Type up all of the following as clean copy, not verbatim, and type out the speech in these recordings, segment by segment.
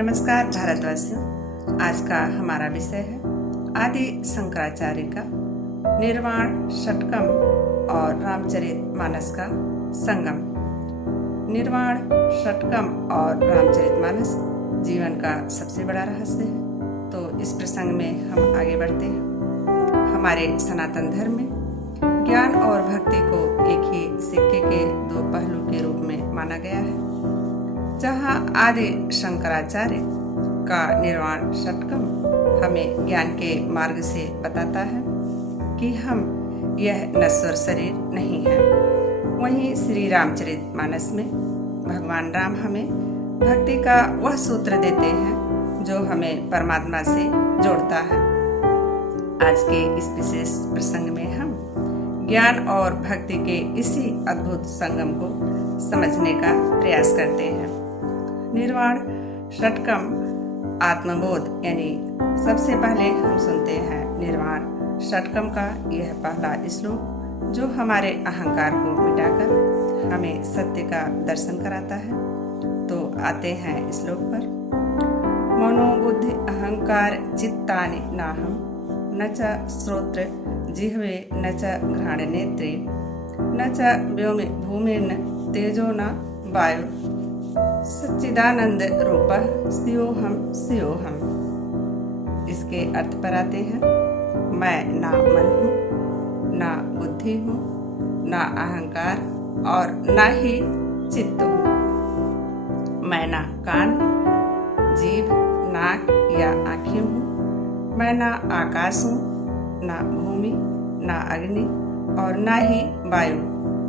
नमस्कार भारतवासियों, आज का हमारा विषय है आदि शंकराचार्य का निर्वाण षटकम और रामचरितमानस का संगम। निर्वाण षटकम और रामचरितमानस जीवन का सबसे बड़ा रहस्य है। तो इस प्रसंग में हम आगे बढ़ते हैं। हमारे सनातन धर्म में ज्ञान और भक्ति को एक ही सिक्के के दो पहलू के रूप में माना गया है। जहाँ आदि शंकराचार्य का निर्वाण षटकम हमें ज्ञान के मार्ग से बताता है कि हम यह नश्वर शरीर नहीं है, वहीं श्री रामचरितमानस में भगवान राम हमें भक्ति का वह सूत्र देते हैं जो हमें परमात्मा से जोड़ता है। आज के इस विशेष प्रसंग में हम ज्ञान और भक्ति के इसी अद्भुत संगम को समझने का प्रयास करते हैं। निर्वाण षटकम आत्मबोध, यानी सबसे पहले हम सुनते हैं निर्वाण षटकम का यह पहला श्लोक जो हमारे अहंकार को मिटाकर हमें सत्य का दर्शन कराता है। तो आते हैं श्लोक पर। मनोबुद्धि अहंकार चित्तानि नाहम, न च श्रोत्र जिह्वे न च घ्राणनेत्रे, न च व्योमि भूमिर्न तेजो न वायु, सच्चिदानंद रूप शिवोहम शिवोहम। इसके अर्थ पर आते हैं। मैं ना मन हूँ, ना बुद्धि हूँ, ना अहंकार और ना ही चित्त हूँ। मैं ना कान, जीभ, नाक या आँखें हूँ। मैं ना आकाश हूँ, ना भूमि, ना अग्नि और ना ही वायु।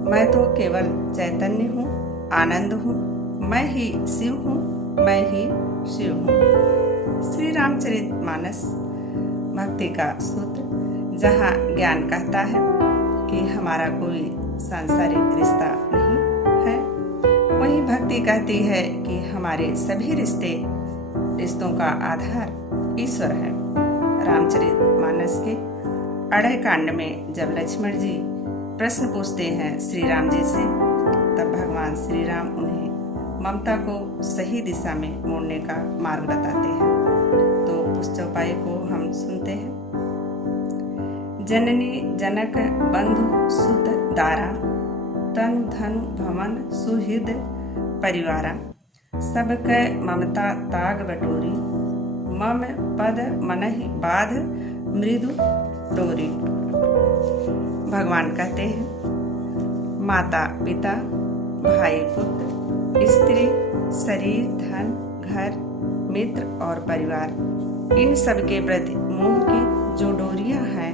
मैं तो केवल चैतन्य हूँ, आनंद हूँ। मैं ही शिव हूँ, मैं ही शिव हूँ। श्री रामचरितमानस भक्ति का सूत्र, जहाँ ज्ञान कहता है कि हमारा कोई सांसारिक रिश्ता नहीं है, वहीं भक्ति कहती है कि हमारे सभी रिश्तों का आधार ईश्वर है। रामचरितमानस के अड़य कांड में जब लक्ष्मण जी प्रश्न पूछते हैं श्री राम जी से, तब भगवान श्री राम उन्हें ममता को सही दिशा में मोड़ने का मार्ग बताते हैं। तो उस चौपाई को हम सुनते हैं। जननी जनक बंधु सुत दारा, तनु धनु भवन सुहृद परिवारा, सबके ममता ताग बटोरी, मम पद मनहि बाध मृदु डोरी। भगवान कहते हैं, माता पिता, भाई पुत्र, स्त्री, शरीर, धन, घर, मित्र और परिवार, इन सब के प्रति मोह की जो डोरियां हैं,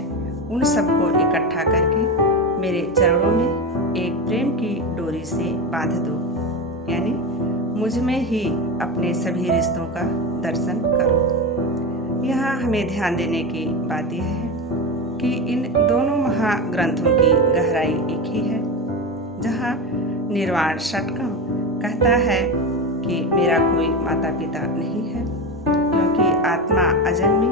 उन सबको इकट्ठा करके मेरे चरणों में एक प्रेम की डोरी से बांध दो, यानी मुझ में ही अपने सभी रिश्तों का दर्शन करो। यहाँ हमें ध्यान देने की बात यह है कि इन दोनों महाग्रंथों की गहराई एक ही है। जहाँ निर्वाण षटकम कहता है कि मेरा कोई माता पिता नहीं है, क्योंकि आत्मा अजन्मी,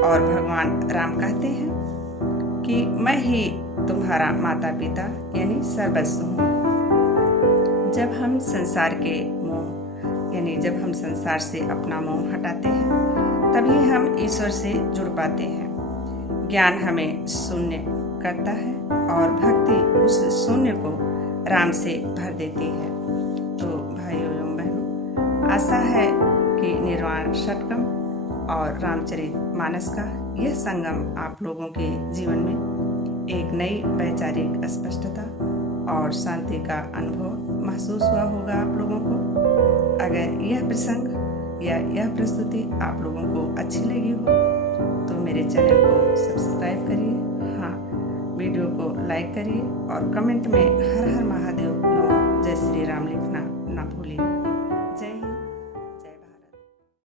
और भगवान राम कहते हैं कि मैं ही तुम्हारा माता पिता यानी सर्वस्व हूँ। जब हम संसार के मोह यानी जब हम संसार से अपना मोह हटाते हैं, तभी हम ईश्वर से जुड़ पाते हैं। ज्ञान हमें शून्य करता है और भक्ति उस शून्य को राम से भर देती है। तो भाइयों एवं बहनों, आशा है कि निर्वाण षटकम और रामचरितमानस का यह संगम आप लोगों के जीवन में एक नई वैचारिक स्पष्टता और शांति का अनुभव महसूस हुआ होगा आप लोगों को। अगर यह प्रसंग या यह प्रस्तुति आप लोगों को अच्छी लगी हो तो मेरे चैनल को सब्सक्राइब करिए, हाँ, वीडियो को लाइक करिए और कमेंट में हर हर महादेव एवं जय श्री राम लिखना ना भूलिए।